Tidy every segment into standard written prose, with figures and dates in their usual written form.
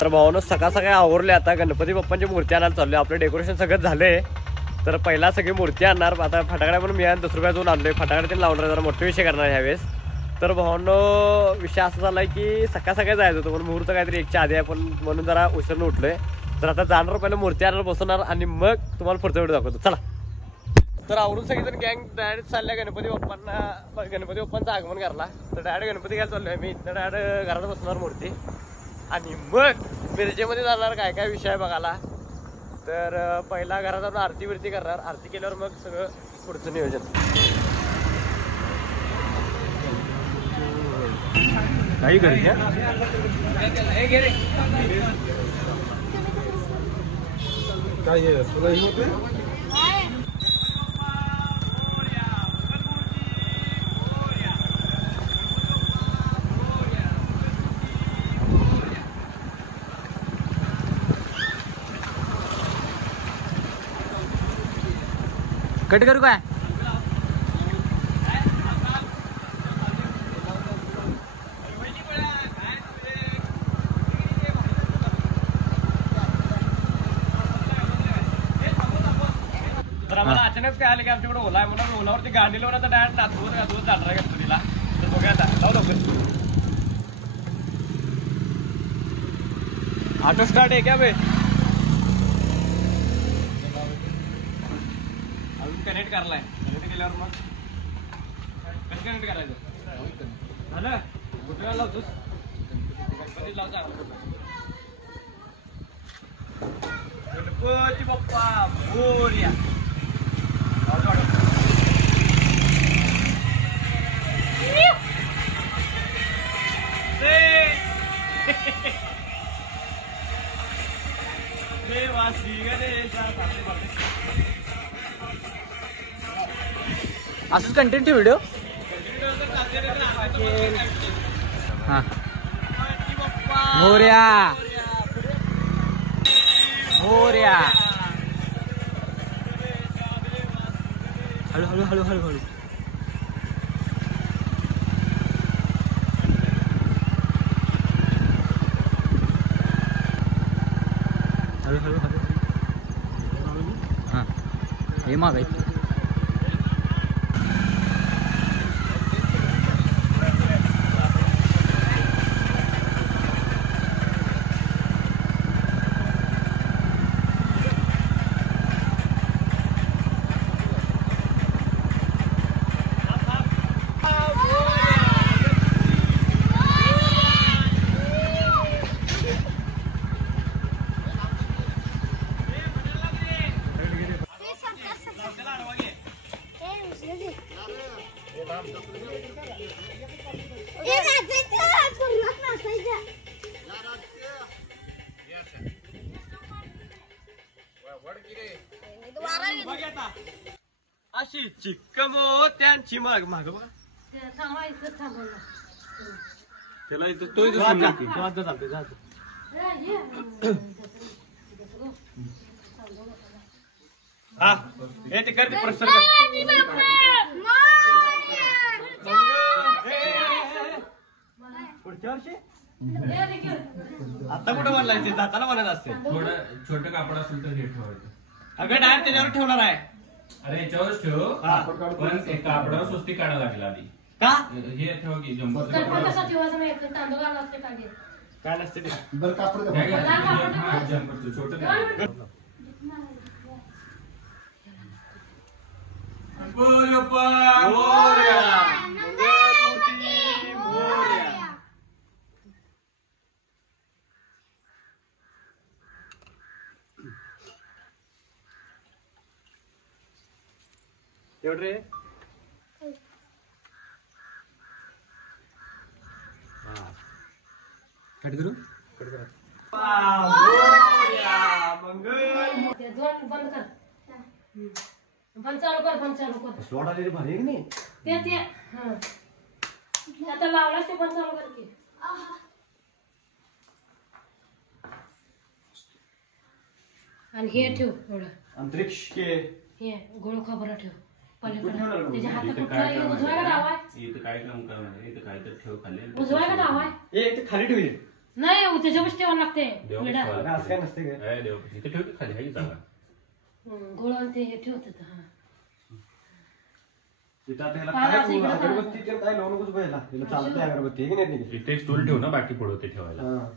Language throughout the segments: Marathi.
तर भावानं सकाळ सकाळी आवरले. आता गणपती बाप्पांची मूर्ती आणायला चाललोय. आपलं डेकोरेशन सगळं झालंय. तर पहिला सगळी मूर्ती आणणार. आता फटाकड्या पण मी 10 रुपया जाऊन आणलोय. फटाकड्या ते लावणार. जरा मोठे विषय करणार ह्यावेळेस. तर भावानं विषय असा झालाय की सकाळ सकाळी जायचं होतं पण मुहूर्त काहीतरी 1च्या आधी आहे. पण म्हणून जरा उशिरानं उठलोय. तर आता जाणार पहिलं मूर्ती आणायला बसवणार आणि मग तुम्हाला पुढचा व्हिडिओ दाखवतो. चला. तर आवरून सगळीजण गँग डायरेक्ट चालल्या गणपती बाप्पांचं आगमन करायला. तर डायरेक्ट गणपती घ्यायला चाललोय मी. तर डायरेक्ट घरात बसणार मूर्ती आणि मग मिरजेमध्ये जाणार. काय काय विषय बघायला. तर पहिला घरात आपण आरती बिरती करणार. आरती केल्यावर मग सगळं पुढचं नियोजन. काही करायचं काय तुला कट करू काय. तर आम्हाला अचानक काय आले की आमच्याकडे ओला आहे म्हणून ओलावरती गाडी लावून आता डायरेक्ट नाचवत जाणार आहे गणपतीला. तर बघूया आता लावू लवकर. ऑटो स्टार्ट आहे क्या बे. अजून कनेक्ट करलाय. कनेक्ट केल्यावर मग कसं कनेक्ट करायचं झालं. कुठे लावतोस गणपती लावता. गणपती बाप्पा मोरया. असंच कंटेंट व्हिडिओ. हा मोरया मोरया. हळू हळू हळू हळू हळू. हळू हळू हळू. हां हे माग आहे. अशी चिक्कमो त्यांची माग माग बघा. त्याला इथं तो चालतोय. हा हे ते करते प्रश्न पुढच्या वर्षी. आता कुठं म्हणलाय ते जाताना म्हणत असते. थोडं छोटं कापड असेल तर हे ठेवायचं. अगं डायरेक्ट त्याच्यावर ठेवणार आहे. अरे याच्यावरच ठेव. पण कापडावर स्वस्ती काढायला लागेल आधी. का हे ठेव की जंपर काय नसते ते. जंपरचं छोटं. एवढे कट करू. बंद कर. पण चालू कर. सोडा तरी भारी की नाही ते आता लावलास ते पण चालू कर की. आणि हे ठेव एवढं अंतरिक्ष के हे गोळ खबर ठेव पलीकडे ठेवणार बघ. त्याच्या हातात इथं कुठला काय काम उजवायला डाव आहे आहे? इथं काय काम करणार आहे? इथं काय तर ठेव खाली. उजवायला डाव आहे एक ते खाली ठेवली नाही त्याच्यापाशी ठेवावं लागते देव विडा. ठेवायला असं काय नसते काय? काय देव इथं ठेव की खाली आहे की जागा. गोळ आणि ते हे ठेवतात हा तिथं आता ह्याला पाला काय असं इकडं अगरबत्ती ते काय लावू नकोस पहिला तिला चालत आहे अगरबत्ती आहे की नाही निघत? इथे एक स्टूल ठेव ना बाकी पुढे ते ठेवायला. हा.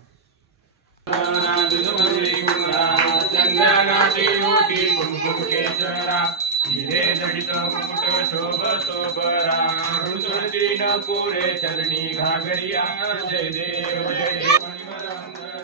पुरे चरणी घागरिया जय देव जय देव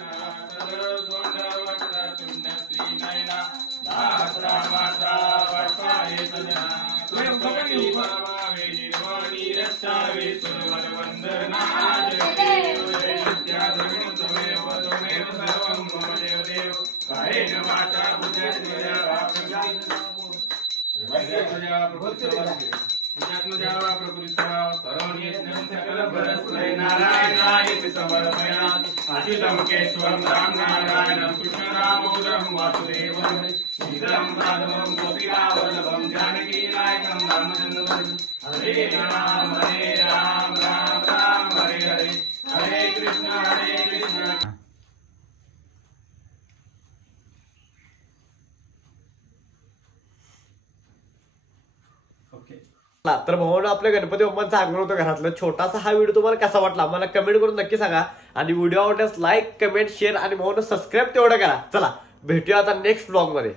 अच्युतमुखेश्वरं राम नारायणं कृष्ण रामोदरं वासुदेवं श्रीधरं राघवं गोपिकावल्लभं जानकी नायकं रामचन्द्रं हरे राम राम राम हरे हरे हरे कृष्ण तर भाऊ आपल्या गणपती बाप्पांचं आगमन होतं घरातलं. छोटासा हा व्हिडिओ तुम्हाला कसा वाटला मला कमेंट करून नक्की सांगा. आणि व्हिडिओ आवडल्यास लाईक कमेंट शेअर आणि भाऊ सबस्क्राईब तेवढं करा. चला भेटूया आता नेक्स्ट ब्लॉग मध्ये.